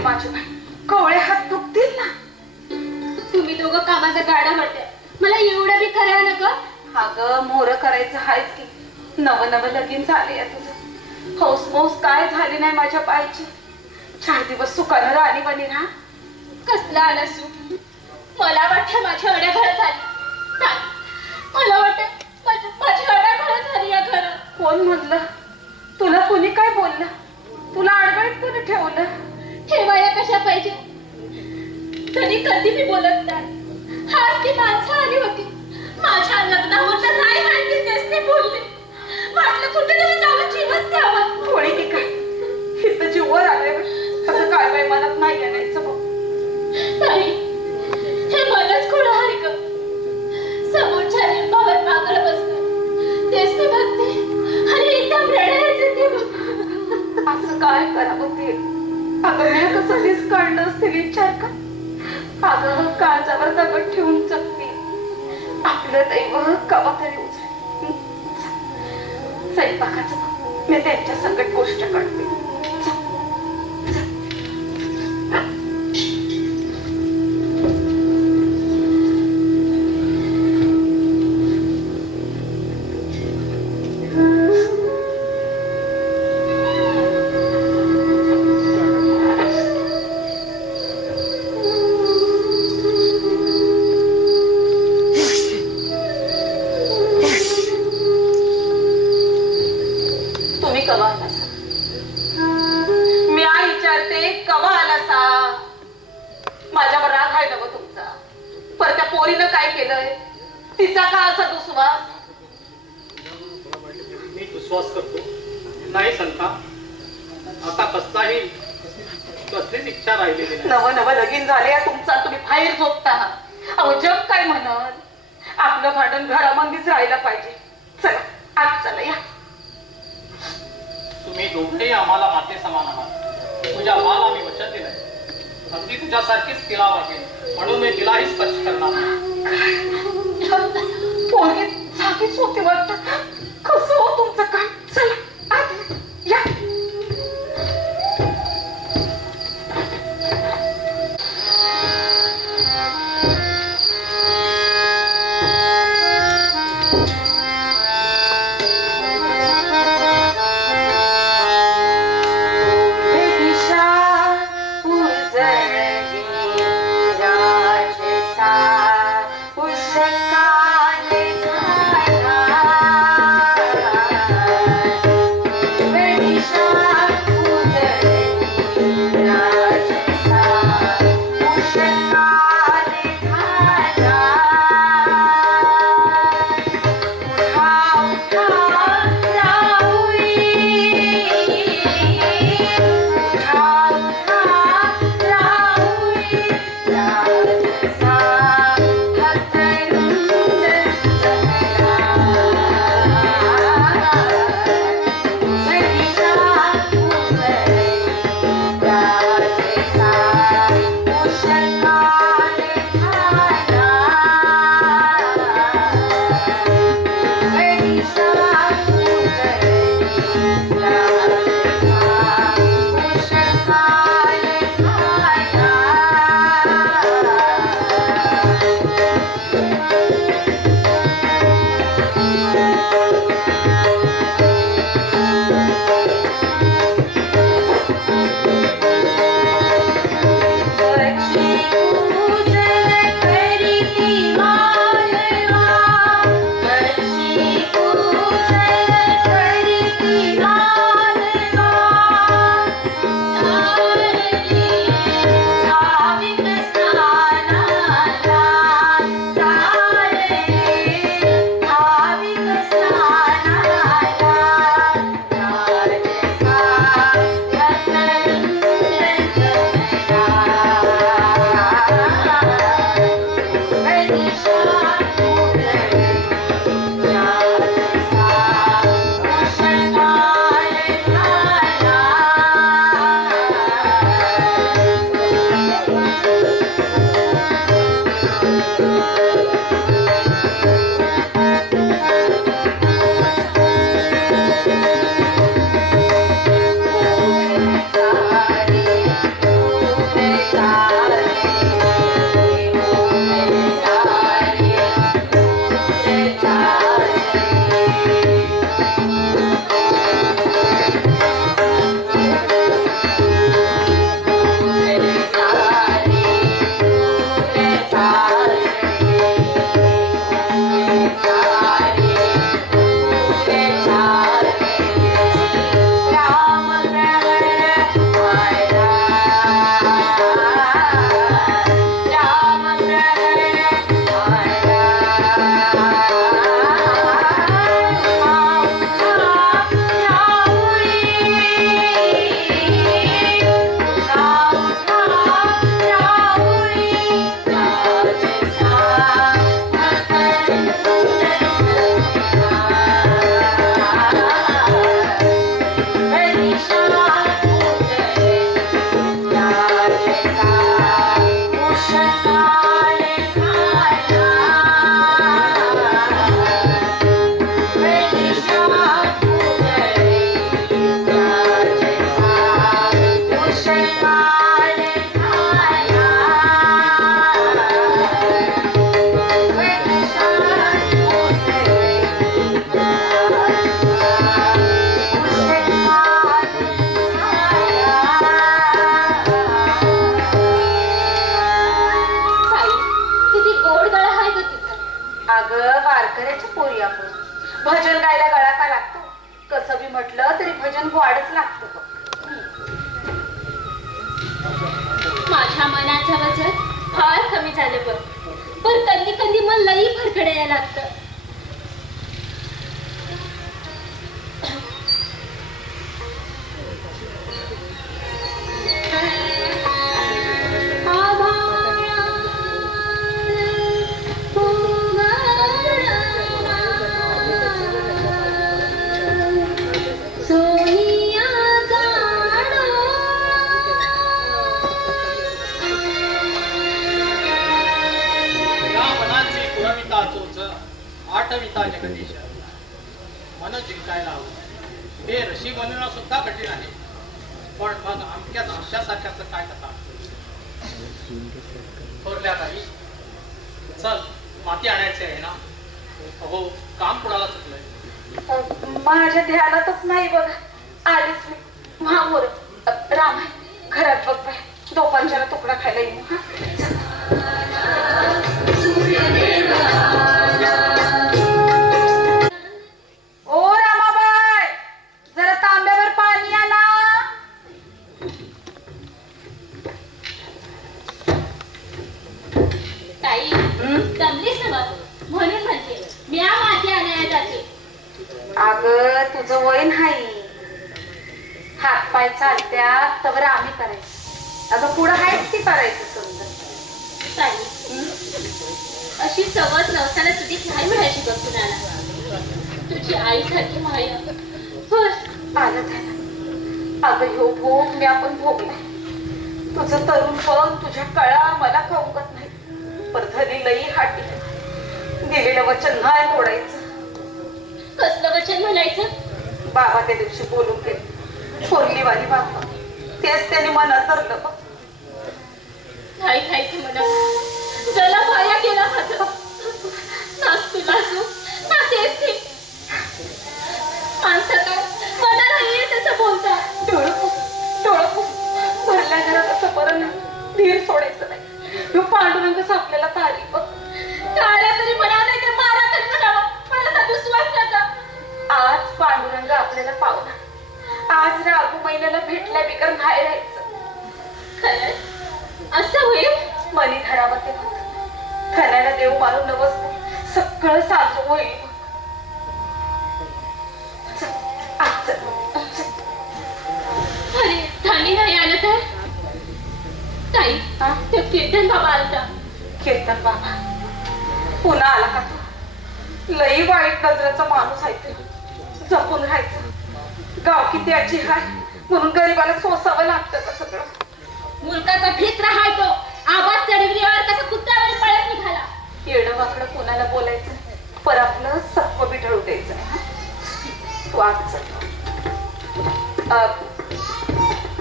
होईल माझी बाई, कवळे हात दुखतील ना. तुम्ही दोघं कामाचा गाडा भरते, मला एवढं बी करा नका. अगं मोर करायचं हायच की, नवं नवं लगीन झाले तुझं. हौस मौस काय झाली नाही माझ्या पायची. 4 दिवस सुखानं राणी बनी ना. कसला आला सुख. मला वाटतं माझ्या अड्या घरात झाली. मला वाटत माझ्या अड्या घरात झाली. या घरात कोण म्हणलं? तुला कोणी काय बोललं? तुला अडगळीत कोणी ठेवलं? ठेवाया कशा पाहिजे? तरी कधी मी बोलत नाही. आज ती माणसं आली होती. माझ्या लग्नावर तर नाही माहिती तेच ते बोलले. वाटलं कुठेतरी जाऊन जीवच द्यावा. थोडी की काय हिचं जीवर आलंय. असं काय बाई मनात नाही आणायचं बघ. नाही, हे मनच खुलं आहे ग. समोरच्या लिंबावर पागळ बसलं तेच ते बघते आणि एकदम रडायचं ते बघ. असं काय करावं ते? अगं मी कसं दिस काढलं असते विचार का? अगं काळजावर दगड ठेवून जगते. आपलं दैव कवा तरी उचल. स्वयंपाकाचं मी त्यांच्या संकट गोष्ट करते. माझ्यावर राग आहे ना ग तुमचा? पर त्या पोरीनं काय केलंय? तिचा का असा दुस्वास? मी दुस्वास करतो नाही संता. आता कसलीच इच्छा राहिलेली नाही. नवं नवं लगीन झाले तुमचा, तुम्ही बाहेर झोपता. अहो जग काय म्हणत? आपलं भांडण घरामध्येच राहायला पाहिजे. चला आज चला या. तुम्ही दोघेही आम्हाला माते समान आहात. तुझ्या माला मी वचन दिलंय. अगदी तुझ्यासारखीच तिला वागेल म्हणून मी तिलाही स्पर्श करणार नाही. पोरगी जागीच होती वाटत. कसं हो तुमचं काय? चला आत या. साताऱ्याच्या पोरी आपण भजन गायला गळा का लागतो? कसं बी म्हटलं तरी भजन गोडच लागतं बघ. माझ्या मनाचं वजन फार कमी झालं बघ, पण कधी कधी मन लई फरकडायला लागतं. आठविता जगदीश मन जिंकायला हवं. हे रशी बनवणं सुद्धा कठीण आहे, पण मग आमच्यासारख्याच काय कथा. थोरल्या ताई, चल माती आणायची आहे ना. हो, काम कुणाला चुकलंय? माझ्या ध्यानातच नाही बघ. आलीच मी. महामोर राम आहे घरात बघ बाय. दोपांच्याला तुकडा खायला येऊ. ओ रामाबाई, जरा तांब्यावर पाणी आणा. ताई दमलीस ना बाबू, म्हणून म्हणते मी माती आणायला जाते. अगं तुझं वय नाही. हात पाय चालत्यात तर आम्ही करायचं. अगं पुढं आहेच ती करायचं समजा. ताई अशी सवत नवसाला सुधी नाही मिळायची बघ कुणाला. तुझी आईसारखी माया बस आलं झालं. अगं ह्यो भोग मी आपण भोगलाय. तुझं तरुण पण तुझ्या कळा मला कवकत नाही. परधनी लई हाटी. दिलेलं वचन नाही तोडायचं. कसलं वचन म्हणायचं? बाबा त्या दिवशी बोलून गेले. थोरलीवाली बाबा तेच त्यांनी मनात धरलं बघ. काय खायचं म्हणा चला माया गेला माझं. नाच तुला असू ना तेच ते माणसं काय मनाला येईल तसं बोलतात. डोळं भरल्या घरात असं बरं नाही. धीर सोडायचं नाही. ह्यो पांडुरंग आपल्याला तारी बघ. काळ्या तरी म्हणा नाही तर मारा तरी म्हणावं. मला असा विश्वास त्याचा. आज पांडुरंग आपल्याला पावला. आज राघू महिन्याला भेटल्या बिगर बाहेर राहायचं. खरंच असं होईल? मनी धडावं ते बघ. खऱ्याला देव मारून नवस सगळं साजू होईल. अरे ठाणे नाही आलं तर? ताई तो कीर्तन बाबा आलता. कीर्तन बाबा पुन्हा आला का तू? लई वाईट नजरेचा माणूस आहे ते. जपून राहायचं. गाव किती आजी हाय म्हणून गरीबाला सोसावं लागतं का सगळं. मुलकाचा भीत राहायचो. आवाज चढविल्यावर कसा कुत्त्यावर पळत निघाला. येडं वाकडं कोणाला बोलायचं पर आपलं सत्व बिढळू द्यायचं नाही. तू आज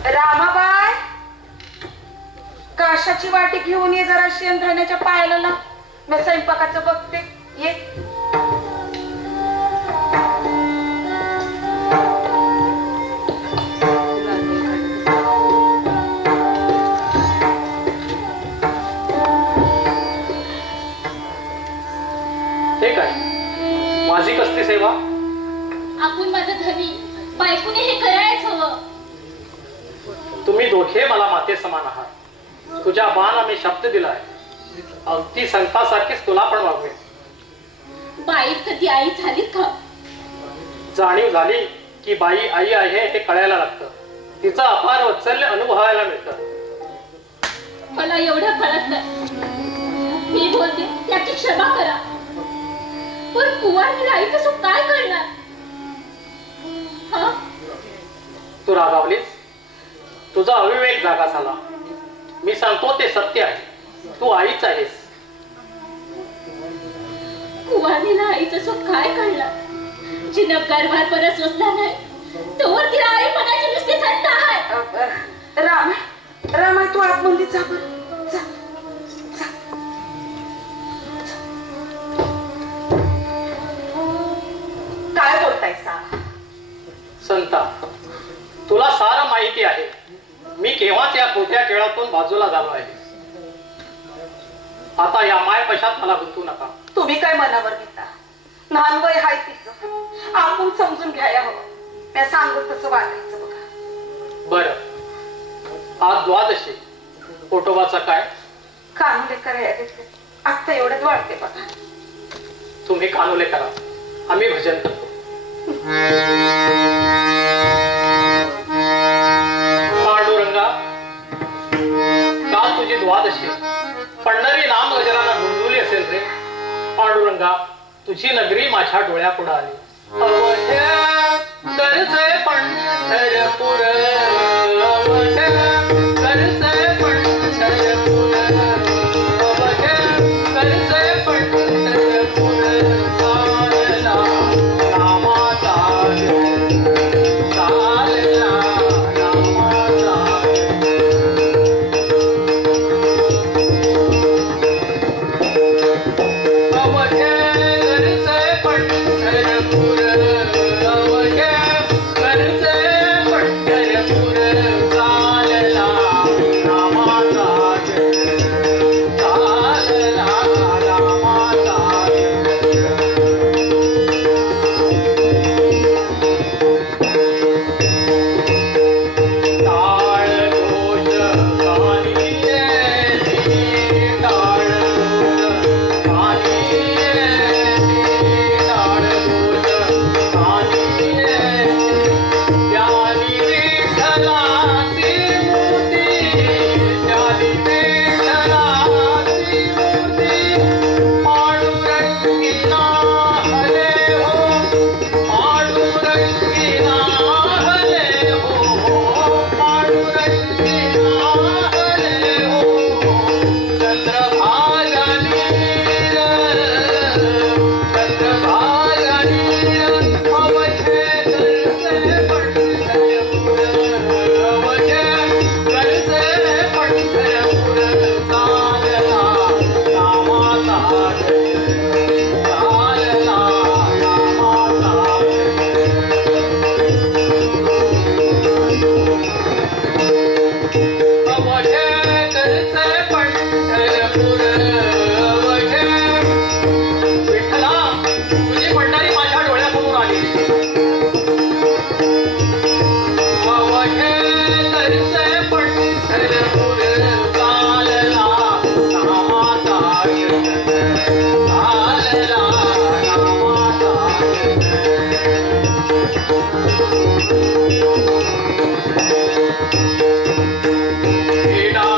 रामाबाई काशाची वाटी घेऊन ये. जरा शेण धरण्याच्या पायाला लाव. मी स्वयंपाकाचं बघते. ये. हे काय माझी कसली सेवा? आपण माझं धनी बायकोने हे करायच हवं. तुम्ही दोघे मला माते समान आहात. तुझ्या बाला मी शब्द दिलाय. अगदी संतासारखीच तुला पण वागवेन. बाई कधी आई झाली का? जाणीव झाली की बाई आई आहे हे कळायला लागतं. तिचं अपार वात्सल्य अनुभवायला मिळतं. मला एवढं कळत नाही. मी बोलते त्याची क्षमा करा. पण कुवार आईचं सुख काय करणार? तू रागावलीस. तुझा अविवेक जागा झाला. मी सांगतो ते सत्य आहे. तू आईच आहेस. कुवारीला आईचं सुख काय कळणार? जिनं गर्भात परत सोसला नाही तोवर तिला आई म्हणायची नुसती थंड आहे. राम तू आतमध्ये जा बरं. जा. काय बोलताय सा? संता, तुला सारं माहिती आहे. मी केव्हाच या खोट्या खेळातून बाजूला झालो आहे. आता या माय पशात मला गुंतू नका. तुम्ही काय मनावर घेता? लहान वय हाय तिचं, आपण समजून घ्यायला हवं. मी सांगत तसं वागायचं बघा. बरं, आज द्वादशी, पोटोबाचा काय? कानुले करायला घेतले, आता एवढ्यात वाढते बघा. तुम्ही कानुले करा, आम्ही भजन करतो. पांडुरंगा, काल तुझी द्वादशी, पंढरी नाम गजराला गुंडुली असेल रे. पांडुरंगा, तुझी नगरी माझ्या डोळ्यापुढे आली. करसे पंढरपूर, करसे पंढरपूर, करसे पंढरपूर, चालला नामाचा, चालला नामाचा. Ina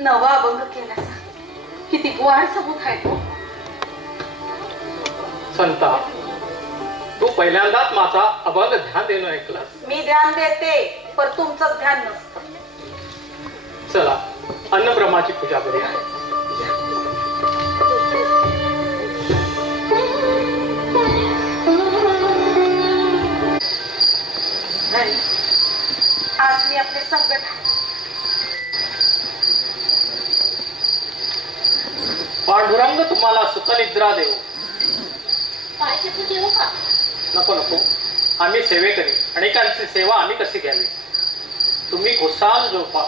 नवा अभंग केला किती गोड सबूत आहे तो. संता, तू पहिल्यांदाच माझा अभंग ध्यान देणं ऐकलास. मी ध्यान देते पण तुमचं ध्यान नसतं. चला अन्नब्रह्माची पूजा करूया. आज मी आपले संकट पांडुरंग तुम्हाला सुखनिद्रा देव. पाहिजे तू देऊ का? नको नको, आम्ही सेवेकरी, अनेकांची सेवा आम्ही कशी घ्यावी. तुम्ही खुशाल झोपा.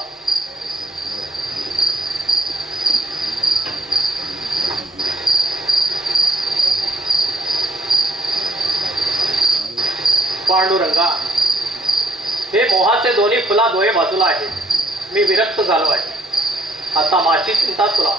पांडुरंगा, हे मोहाचे दोन्ही फुला डोळे बाजूला आहेत. मी विरक्त झालो आहे. आता माझी चिंता तुला.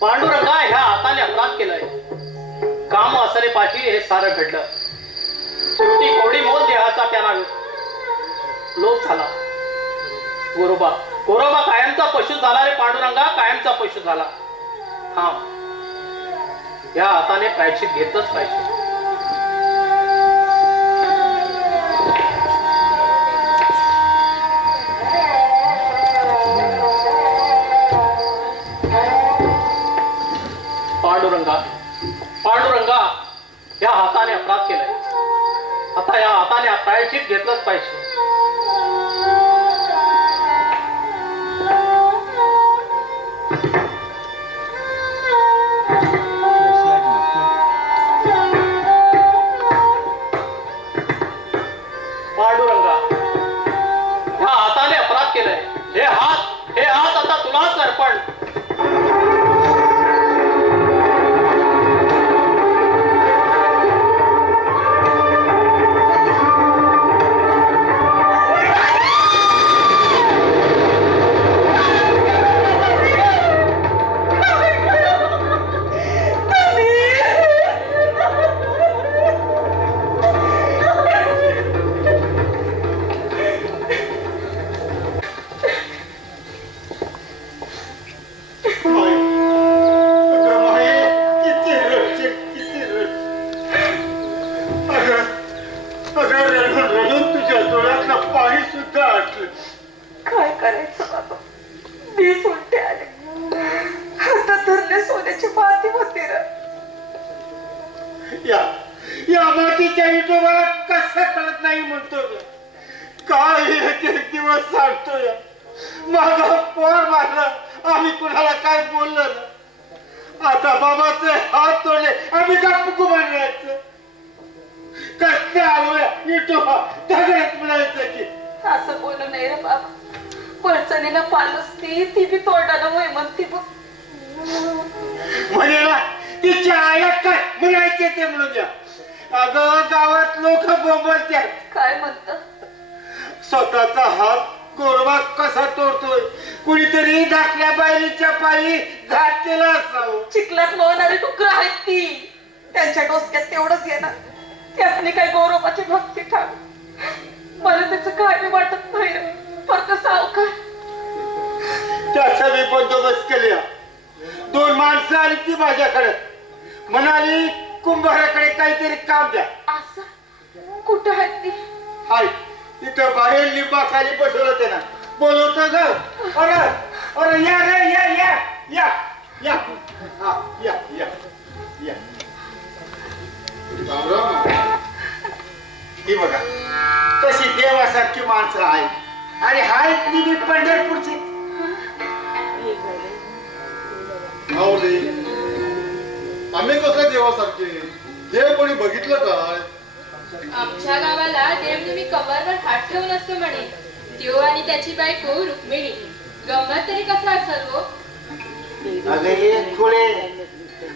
पांडुरंगा, ह्या हाताने अपराध केलाय. काम असणे पाहिजे हे सारं घडलं. शेवटी कोडी मोल देहाचा त्यांना लोभ झाला. गोरोबा गोरोबा कायमचा पशु झाला रे पांडुरंगा, कायमचा पशु झाला. हा, या हाताने प्रायश्चित घेतलंच पाहिजे. पांडुरंगा, या हाताने अपराध केलाय. आता या हाताने प्रायश्चित घेतलंच पाहिजे. पांडुरंगा, या हाताने अपराध केलाय. हे हात आता तुलाच अर्पण. काय करायचं बाबा, वीस उलटे आले. हातात धरले सोन्याची माती होते रे. या मातीच्या विठोबाला कसं कळत नाही म्हणतो. काय एक दिवस सांगतोय. माझा पोर मारला, आम्ही कुणाला काय बोललो ना. आता बाबाचे हात तोडले, आम्ही का पुकू मारायचं. कसं आलोय विठोबा, त्यागत म्हणायचं की. असं बोलू नाही रे बाबा. पळचणीला पालसती ती बी तोंडाला वय म्हणती बघ. म्हणे ना, तिच्या आईला काय म्हणायचे ते म्हणून द्या. अगं गावात लोक बोंबलतात. काय म्हणत? स्वतःचा हात गोरवा कसा तोडतोय. कुणीतरी धाकल्या बायलीच्या पायी घात केला असावं. चिखलात लोळणारी डुकरं आहेत ती. त्यांच्या डोसक्यात तेवढंच येणार. त्यासनी काही गौरवाची भक्ती ठाव. मला त्याचं काय बी वाटत नाही. फक्त सावकार त्याचा मी बंदोबस्त केला. दोन माणसं आली ती माझ्याकडे. म्हणाली कुंभाराकडे काहीतरी काम द्या. असं कुठं आहेत ती? हाय तिथं बाहेर लिंबाखाली बसवलं ते ना. बोलवतो ग. अरे अरे या रे, या या या या हा या या या. ही बघा कशी देवासारखी माणसं आहेत. आणि हाय ती पंढरपूरची. आम्ही कसल्या देवासारखे देव कोणी बघितलं काय? आमच्या गावाला देव नेहमी कमरवर हात ठेवून असतो म्हणे. देव आणि त्याची बायको रुक्मिणी. गंमत तरी कसा असेल हो? अगं ये खुळे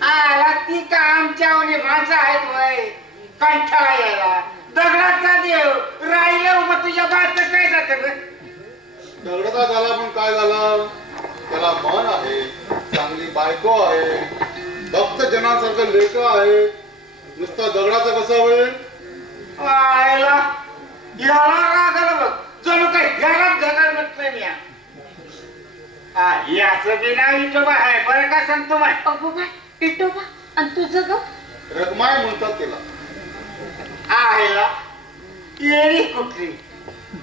आला ती का आमच्यावनी माणसं आहेत वय कंठाळा यायला. दगडाचा देव राहिलं मग तुझ्या बाचं काय जातं ग? दगडाचा झाला पण काय झालं? त्याला मन आहे, चांगली बायको आहे, भक्त जनांसारखं लेख आहे. नुसतं दगडाचं कसं होईल? आयला ह्याला रागाला बघ जणू काय ह्याला दगड म्हटलं मी. याचं बी नाव विठोबा आहे बरं का सांगतो माय. अगो बाय विठोबा आणि तुझं ग? रगमाय म्हणतात त्याला. आयला येणी कुठली?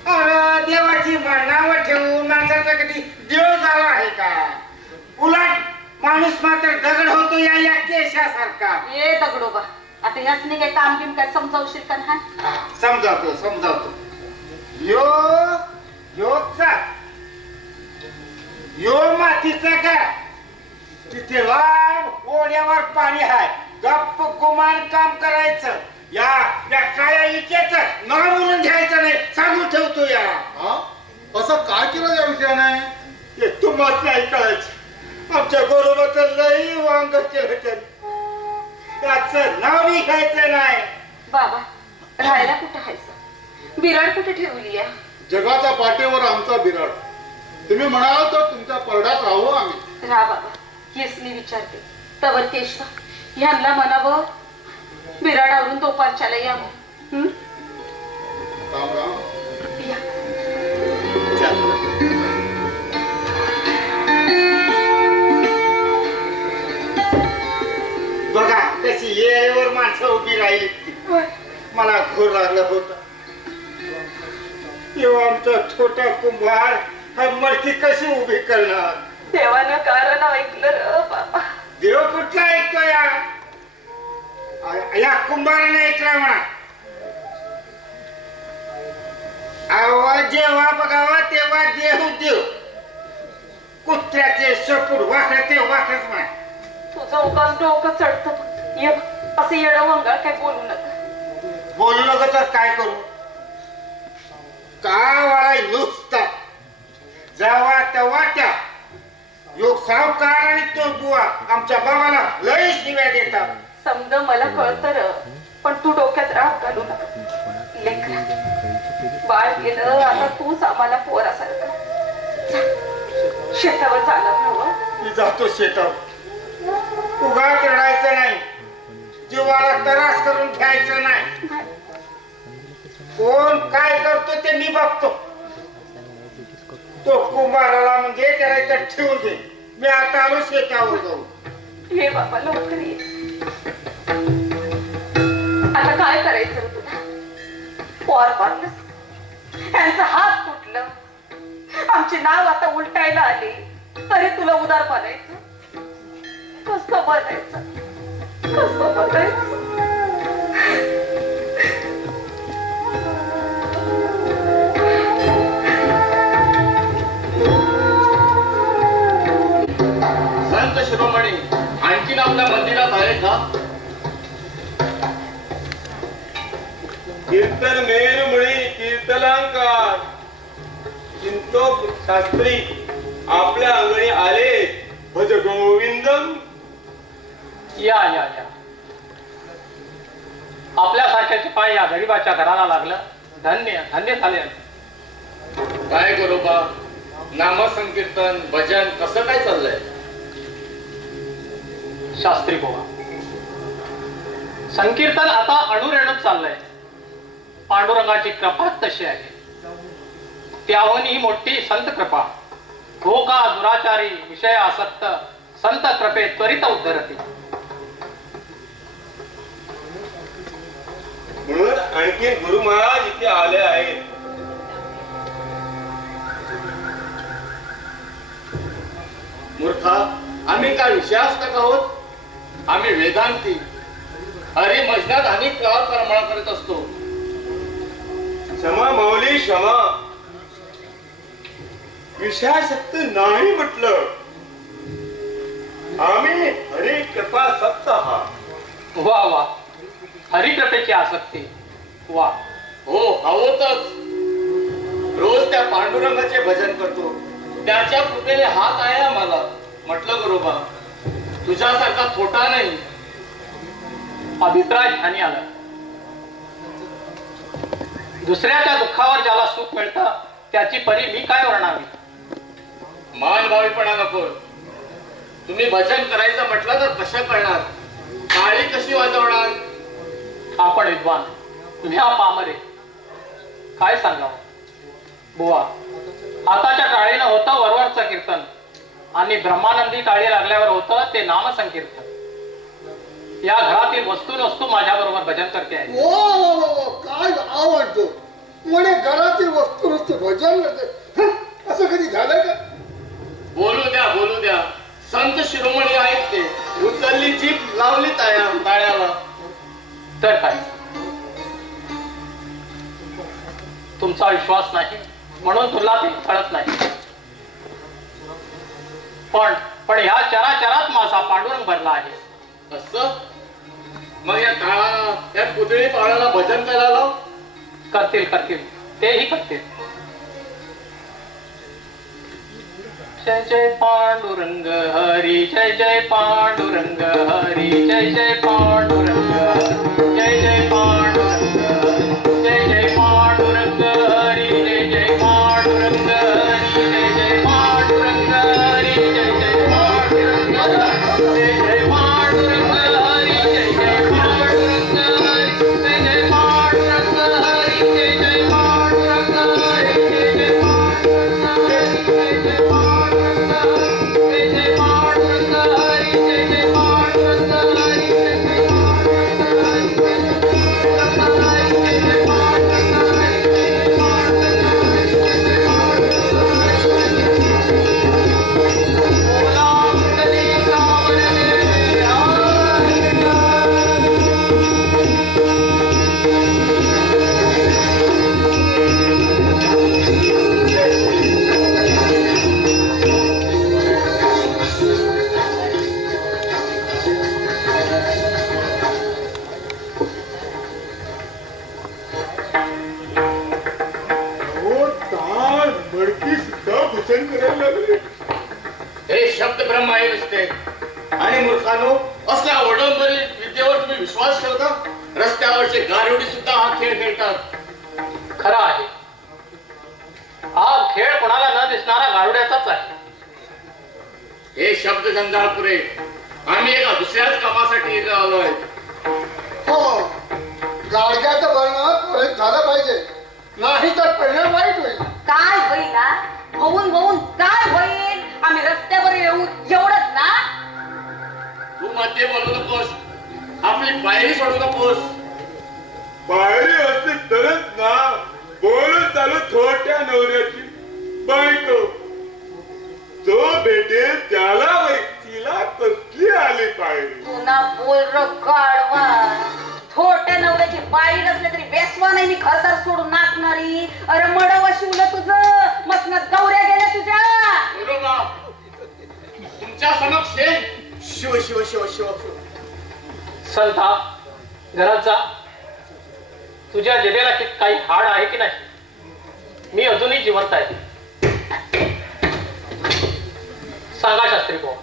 अरे देवाची नावं ठेवून माणसाचा कधी देव झाला आहे का? उलट माणूस मात्र दगड होतो या केशासारखा. ये दगडोबा आता ह्याच काय काम बिम काय समजावशील का नाही? समजावतो यो योचा यो मातीचा का तिथे लांब ओढ्यावर पाणी आहे. गप्प गुमान काम करायचं. या काळ्या इकेचं नाव म्हणून घ्यायचं नाही सांगून ठेवतो या. हा? असं काय केलं या विषयाने? हे तुम्हाला नाही कळायचं. आमच्या गोरोबाचं लई वांग केलं त्याने. त्याचं नाव बी घ्यायचं नाही. बाबा राहायला कुठं हायचं? बिराड कुठे ठेवली आहे? जगाच्या पाठीवर आमचा बिराड. तुम्ही म्हणाल तर तुमच्या परड्यात राहू आम्ही. राहा बाबा हेच मी विचारते. तवर केशवा ह्यांना म्हणावं बिराडावरून दोपारच्याला यावं. राम राम. या. बघा कशी येळेवर माणसं उभी राहिली. मला घोर लागला होता. तेव्हा आमचा छोटा कुंभार हा मडकी कशी उभी करणार? देवानं कारण ऐकलं र बाबा. देव कुठला ऐकतो या कुंभाराने ऐकला म्हणा. आवाज जेव्हा बघावा तेव्हा देव कुत्र्याचे शपूर वाकड्याचे वाकडच म्हणा. तुझं उगाच डोकं चढतं. ये बघ, असं येडं वंगाळ काय बोलू नका. बोलू नको तर काय करू? कावाला नुसता जावा तेव्हा त्या योग सावकार आणि तो बुवा आमच्या बाबाला लई शिव्या देतात. समज मला कळतं र पण तू डोक्यात राग घालू नका. लेकरा बाळ गेलं आता तूच आम्हाला पोरासारखं. शेतावर जाणार नव्हतं. मी जातो शेतावर. उगाच रडायचं नाही. जीवाला त्रास करून घ्यायचं नाही. कोण काय करतो ते मी बघतो. तो कुंभाराला म्हणजे त्याला इथं ठेवून दे. मी आता आलो शेतावर जाऊ. हे बाबा लवकर ये. आता काय करायचं रे तुला? पोर पाडलंस. त्यांचं हात तुटलं. आमचे नाव आता उलटायला आले तरी तुला उदार बनायचं. कसं बनायचं? कसं बनायचं? संत शिरोमणी आणखीन आपल्या मंदिरात आहे का? कीर्तन मेरुमणी कीर्तनांकार चिंतोक शास्त्री आपल्या अंगणी आले. भज गोविंदम. या या या. आपल्यासारख्याचे पाय या गरीबाच्या घराला लागलं. धन्य धन्य झाले. काय बरोबा नामसंकीर्तन भजन कसं काय चाललंय? शास्त्री बोवा संकीर्तन आता अणुरेणूच चाललंय. पांडुरंगाची कृपा तशी आहे. त्याहून ही मोठी संत कृपा. हो का दुराचारी विषय आसक्त संत कृपे त्वरित उद्धरती. म्हणून आणखी गुरु महाराज इथे आले आहेत. मूर्खा आम्ही काय विषयास्तक आहोत? आम्ही वेदांती हरी मजनात अनेक कर्मळा करत असतो. क्षमा माऊली क्षमा. विषयासक्त नाही म्हटलं. आम्ही हरी कृपा सप्त हा वा वा, हरिकृपेची आसक्ती, वा. हो हवतच. रोज त्या पांडुरंगाचे भजन करतो, त्याच्या कृपेने हात आहे आम्हाला. म्हटलं गुरुबा, तुझ्यासारखा थोटा नाही. अभिप्राय ध्यानी आला. दुसऱ्याच्या दुःखावर ज्याला सुख मिळतं त्याची परी मी काय वर्णावी. मानभावीपणा नको. तुम्ही भजन करायचं म्हटलं तर कसं करणार, टाळी कशी वाजवणार. आपण विद्वान, तुम्ही हा पामरे, काय सांगावं. बुवा, आताच्या टाळीनं होतं वरवरचं कीर्तन आणि ब्रह्मानंदी टाळी लागल्यावर होतं ते नामसंकीर्तन. या घरातील वस्तू माझ्या बरोबर भजन करते आहे. ओ काय आवडतो म्हणे घरातील वस्तू नुसतं भजन करते. असं कधी झालं का? बोलू द्या. संत शिरोमणी आहेत ते. उचलली जीभ लावली ताळ्याला. तर काय, तुमचा विश्वास नाही म्हणून तुला ते कळत नाही. पण ह्या चराचरात माझा पांडुरंग भरला आहे. असं मग या काळा त्या पुतळी पाळाला भजन करायला लाव. करतील तेही करतील. जय जय पांडुरंग हरी, जय जय पांडुरंग हरी, जय जय पांडुरंग, जय जय पांडुरंग, जय जय पांडुरंग हरी, जय जय पांडुरंग हरी, जय जय पांडुरंग हरी, जय जय पांडुरंग, जय जय पांडुरंग हरी, जय जय पांडुरंग हरी, जय जय पांडुरंग हरी, जय जय पांडुरंग हरी, जय जय पांडुरंग हरी, जय जय हे शब्द ब्रह्म आहे नुसते. आणि मूर्खानो, असल्या ओढंबरी विद्येवर तुम्ही विश्वास ठेवता. रस्त्यावरचे गारुडी सुद्धा हा खेळ खेळतात. खरं आहे, हा खेळ कोणाला न दिसणारा गारुड्याचाच आहे. हे शब्द जंजाळपुरे, आम्ही एका दुसऱ्याच कामासाठी इथे आलोय. हो, गाडग्याचं वर्णन त्वरित झालं पाहिजे, नाही तर परिणाम वाईट होईल. काय होईल ना, होऊन काय होईल. आम्ही रस्त्यावर येऊ एवढंच ना. तू मध्ये बोलू नकोस, आपली पायरी सोडू नकोस. पायरी असते तरच ना. बोलून चालू छोट्या नवऱ्याची बायको, जो भेटेल त्याला तिला कसली आली पायरी. पुन्हा बोल र गाढवा. छोट्या नवऱ्याची बाई नसले तरी बेसवा नाही मी घरदार सोडून नाचणारी. अरे मडव शिवलं तुझं, मसनात गौऱ्या गेल्या तुझ्या. बरोबर, तुमच्या समक्ष हे शिव शिव शिव शिव शिव. संता, घरात जा. तुझ्या जिभेला काही हाड आहे की नाही? मी अजूनही जिवंत आहे. सांगा शास्त्री भाऊ.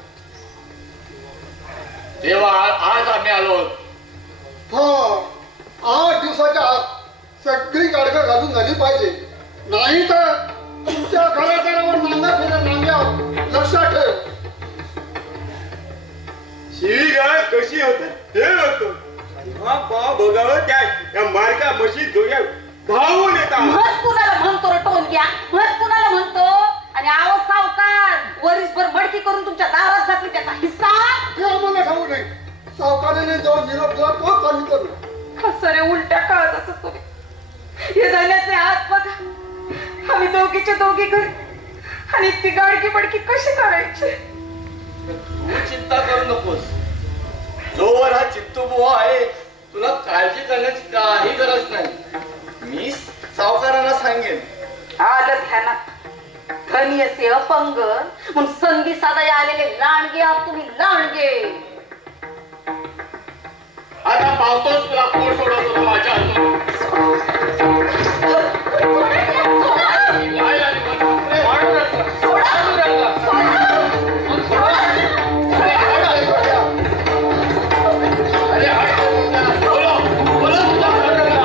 देवा, आज आम्ही आलो. हो, 8 दिवसाच्या आत सगळी गाडगं घालून झाली पाहिजे, नाही तर तुमच्या घरादारावर नांगा फिरा नांग्या. लक्षात ठेव. शिवीगाळ कशी होते ते होतो. बघावं त्या मार्गा म्हशी दोघ्या धावून येतात. म्हस कुणाला म्हणतो रे टोनक्या, म्हस कुणाला म्हणतो. आणि आवाज सावकार वरीसभर बडकी करून तुमच्या दारात जाते त्याचा हिस्सा. हे आम्हाला सांगू नये. सावकाराने जेव्हा निरोप दिला तो कमी करू. सरे उलट्या काळजाचं तुम्ही. हे धन्याचे हात बघा. आम्ही दोघीच्या दोघी घरी आणि ती गाडकी बडकी कशी करायची. तू चिंता करू नकोस. जोवर हा चित्तूबुवा आहे, तुला काळजी करण्याची काही गरज नाही. मी सावकारांना सांगेन. आलं ध्यानात. धनी असे अपंग म्हणून संधी साधा आलेले लांडगे आहात तुम्ही, लांडगे. आता पावतोच तुला कोण सोडवतो माझ्या हातून. काय झाली मला? अरे हट. बोलो, बोलो तुझा पांडुरंगा.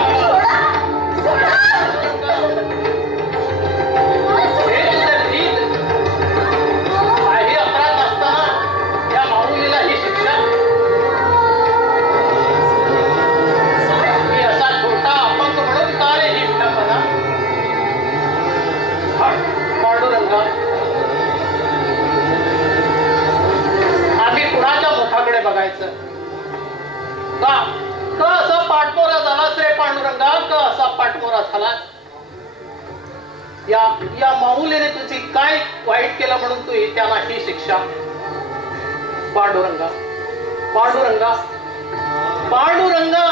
काही अपराध नसताना या माऊलीला ही शिक्षा. मी असा छोटा अपंग म्हणून का रे ही विडंबना? पांडुरंगा, आम्ही कुणाच्या मुखाकडे बघायचं? का का असा पाठमोरा झालास रे पांडुरंगा? का असा पाठमोरा झालास? या माऊलीने तुझी काय वाईट केलं म्हणून तू त्यांना ही शिक्षा? पांडुरंगा, पांडुरंगा, पांडुरंगा.